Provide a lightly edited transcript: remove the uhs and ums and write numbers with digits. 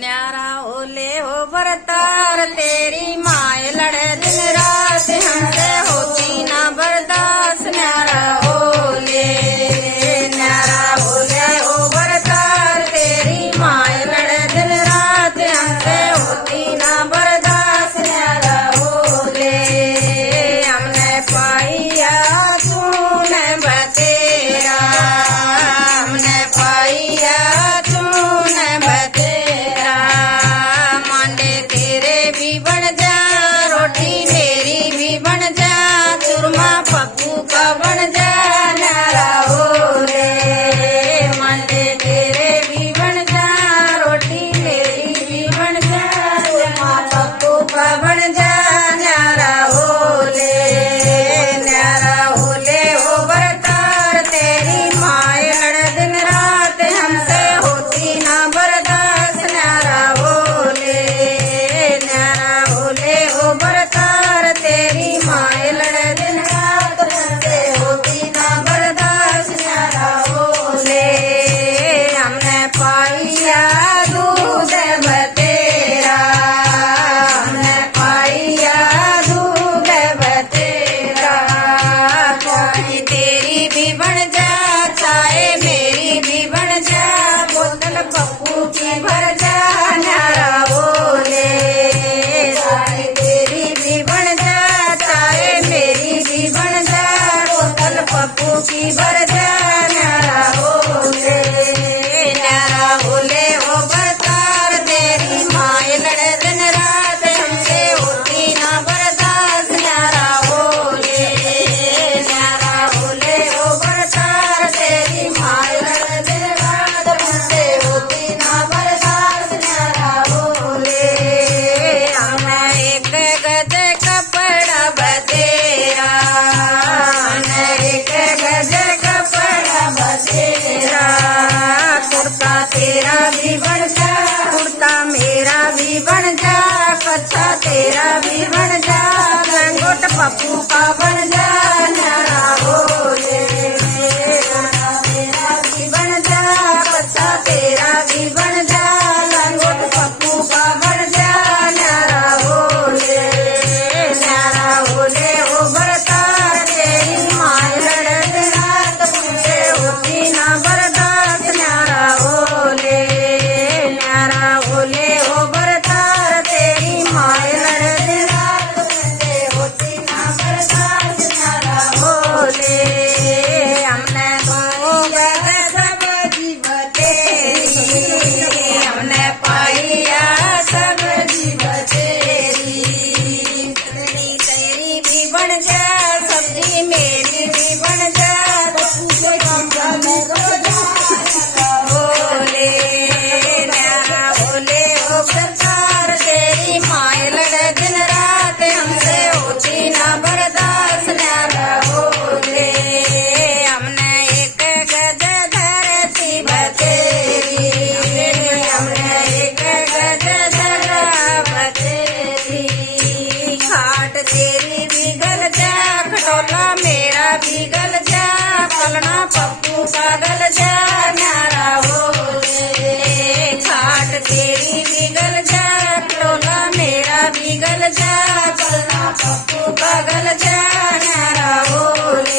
न्यारा ओले हो बरतार तेरी माए लड़े दिन रात हमसे होती ना बर्दाश्त न्यारा ओले हो बरतार तेरी माए लड़े दिन रात हमसे होती ना बर्दाश्त न्यारा ओले हमने पाइया तूने बतेरा हमने पाइया तूने बतेरा मांडे तेरे भी बन जा रोटी मेरी भी बन जा चूरमा पप्पू का बन जा न्यारा ओले मांडे तेरे भी बन जा रोटी मेरी भी बन जा चूरमा पप्पू का बन जा न्यारा ओले हो बरतार तेरी माए लड़ दिन रात हमसे होती ना बर्दाश्त न्यारा ओले हो बरतार तेरी माए लड़ दिन रात हमसे होती ना बर्दाश्त न्यारा ओले हमने पाइया दूध बतेरा हमने पाइया दूध बतेरा चाय तेरी भी बन जा चाय मेरी भी बन जा बोतल पप्पू की भर जा न्यारा ओले चाय तेरी भी बन जा चाय मेरी भी बन जा बोतल पप्पू की भर जा न्यारा ओले हो बरतार तेरी माए लड़े दिन रात हमसे होती ना बर्दाश्त न्यारा ओले हो बरतार तेरी माए लड़े दिन रात हमसे होती ना बर्दाश्त न्यारा ओले हमने एक गज कपड़ा बतेरा हमने एक गज कपड़ा बतेरा कुर्ता तेरा भी बन जा कुर्ता मेरा भी बन जा कच्छा तेरा भी बन जा लंगोट पप्पू का बन जा न्यारा ओले कुर्ता तेरा भी बन जा कच्छा तेरा भी बन जा लंगोट पप्पू का बन जा न्यारा ओले हो बरतार तेरी माए लड़ दिन रात मुझे होती ना बर्दाश्त न्यारा ओले हो बरतार तेरी माए लड़ दिन रात मुझे होती ना बर्दाश्त न्यारा ओले हमने दो गज सब्जी बतेरी हमने पाइया सब्जी बतेरी चटनी तेरी भी बन जा सब्जी मेरी भी बन जा पप्पू से कम ओले हो बरतार तेरी माए लड़े दिन रात हमसे होती ना बर्दाश्त न्यारा ओले हमने एक गज धरती बतेरी हमने एक गज धरा बतेरी खाट तेरी भी गल जा खटोला मेरा भी गल जा पलना पप्पू का गल जा न्यारा ओले खाट तेरी भी गल जा खटोला मेरा भी गल जा पलना पप्पू का गल जा न्यारा ओले